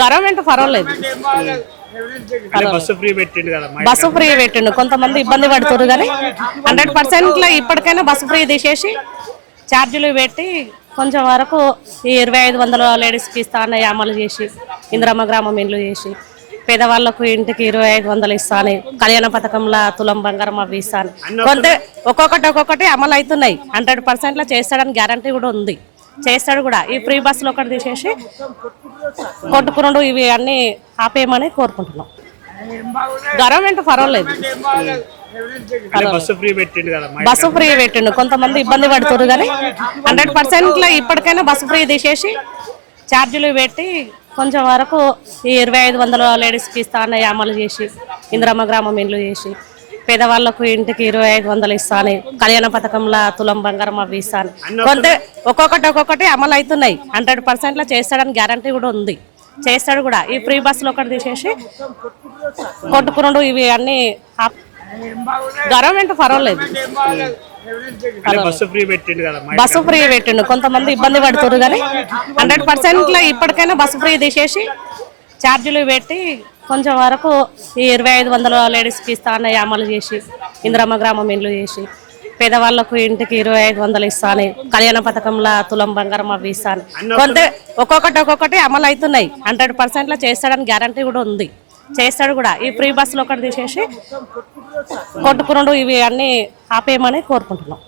Government పర్వాలేదు. Bus free పెట్టిండు కదా మా బస్సు ఫ్రీ పెట్టిండు. కొంతమంది ఇబ్బంది పడుతున్నారు కానీ హండ్రెడ్ పర్సెంట్లో ఇప్పటికైనా బస్సు ఫ్రీ తీసేసి ఛార్జీలు పెట్టి కొంచెం వరకు ఈ ఇరవై ఐదు వందల లేడీస్కి ఇస్తా అన్నవి అమలు చేసి ఇందిరమ్మ గ్రామం ఇండ్లు చేసి పేదవాళ్ళకు ఇంటికి ఇరవై ఐదు వందలు ఇస్తాను కళ్యాణ పథకంలో తులం బంగారం అవి ఇస్తాను కొంత ఒక్కొక్కటి ఒక్కొక్కటి అమలు అవుతున్నాయి. హండ్రెడ్ పర్సెంట్లో చేస్తాడని గ్యారంటీ కూడా ఉంది. చేస్తాడు కూడా. ఈ ఫ్రీ బస్సులు ఒకటి తీసేసి కొట్టుకునుడు ఇవి అన్నీ ఆపేయమని కోరుకుంటున్నాం. గవర్నమెంట్ పర్వాలేదు. బస్సు ఫ్రీ పెట్టిండు కదా మా బస్సు ఫ్రీ పెట్టిండు. కొంతమంది ఇబ్బంది పడుతున్నారు కానీ హండ్రెడ్ పర్సెంట్లో ఇప్పటికైనా బస్సు ఫ్రీ తీసేసి ఛార్జీలు పెట్టి కొంచెం వరకు ఈ ఇరవై ఐదు వందల లేడీస్కి ఇస్తా అన్నవి అమలు చేసి ఇందిరమ్మ గ్రామం ఇండ్లు చేసి పేదవాళ్ళకు ఇంటికి ఇరవై ఐదు వందలు ఇస్తాను. కళ్యాణ పథకంలో తులం బంగారం అవి ఇస్తాను. కొంత ఒక్కొక్కటి ఒక్కొక్కటి అమలు అవుతున్నాయి. హండ్రెడ్ పర్సెంట్లో చేస్తాడని గ్యారంటీ కూడా ఉంది. చేస్తాడు కూడా. ఈ ఫ్రీ బస్సులు ఒకటి తీసేసి కొట్టుకునుడు ఇవి అన్నీ గవర్నమెంట్ పర్వాలేదు. బస్సు ఫ్రీ పెట్టిండు. కొంతమంది ఇబ్బంది పడుతున్నారు కానీ హండ్రెడ్ పర్సెంట్లో ఇప్పటికైనా బస్సు ఫ్రీ తీసేసి ఛార్జీలు పెట్టి కొంచెం వరకు ఈ ఇరవై ఐదు వందల లేడీస్కి ఇస్తా అన్నవి అమలు చేసి ఇందిరమ్మ గ్రామం ఇండ్లు చేసి పేదవాళ్ళకు ఇంటికి ఇరవై ఐదు వందలు ఇస్తాను కళ్యాణ పథకంలో తులం బంగారం అవి ఇస్తాను. కొంత ఒక్కొక్కటి ఒక్కొక్కటి అమలు అవుతున్నాయి. హండ్రెడ్ పర్సెంట్లో చేస్తాడని గ్యారంటీ కూడా ఉంది. చేస్తాడు కూడా. ఈ ఫ్రీ బస్సులు ఒకటి తీసేసి కొట్టుకునుడు ఇవి అన్నీ ఆపేయమని కోరుకుంటున్నాం.